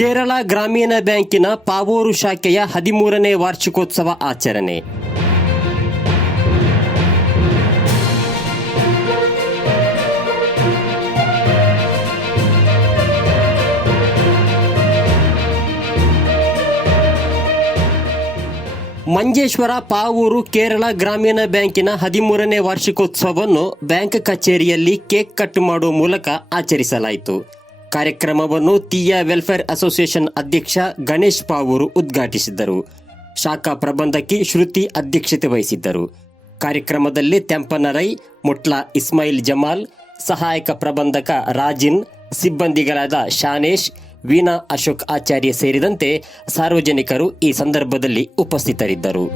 ಕೇರಳ ಗ್ರಾಮೀಣ ಬ್ಯಾಂಕಿನ ಪಾವೂರು ಶಾಖೆಯ 13ನೇ ವಾರ್ಷಿಕೋತ್ಸವ ಆಚರಣೆ. ಮಂಜೇಶ್ವರ ಪಾವೂರು ಕೇರಳ ಗ್ರಾಮೀಣ ಬ್ಯಾಂಕಿನ 13ನೇ ವಾರ್ಷಿಕೋತ್ಸವವನ್ನು ಬ್ಯಾಂಕ್ ಕಚೇರಿಯಲ್ಲಿ ಕೇಕ್ ಕಟ್ ಮಾಡುವ ಮೂಲಕ ಆಚರಿಸಲಾಯಿತು. ಕಾರ್ಯಕ್ರಮವನ್ನು ತೀಯ ವೆಲ್ಫೇರ್ ಅಸೋಸಿಯೇಷನ್ ಅಧ್ಯಕ್ಷ ಗಣೇಶ್ ಪಾವೂರು ಉದ್ಘಾಟಿಸಿದ್ದರು. ಶಾಖಾ ಪ್ರಬಂಧಕಿ ಶ್ರುತಿ ಅಧ್ಯಕ್ಷತೆ ವಹಿಸಿದ್ದರು. ಕಾರ್ಯಕ್ರಮದಲ್ಲಿ ತೆಂಪನರೈ, ಮುಟ್ಲಾ ಇಸ್ಮಾಯಿಲ್ ಜಮಾಲ್, ಸಹಾಯಕ ಪ್ರಬಂಧಕ ರಾಜಿನ್, ಸಿಬ್ಬಂದಿಗಳಾದ ಶಾನೇಶ್, ವೀಣಾ ಅಶೋಕ್ ಆಚಾರ್ಯ ಸೇರಿದಂತೆ ಸಾರ್ವಜನಿಕರು ಈ ಸಂದರ್ಭದಲ್ಲಿ ಉಪಸ್ಥಿತರಿದ್ದರು.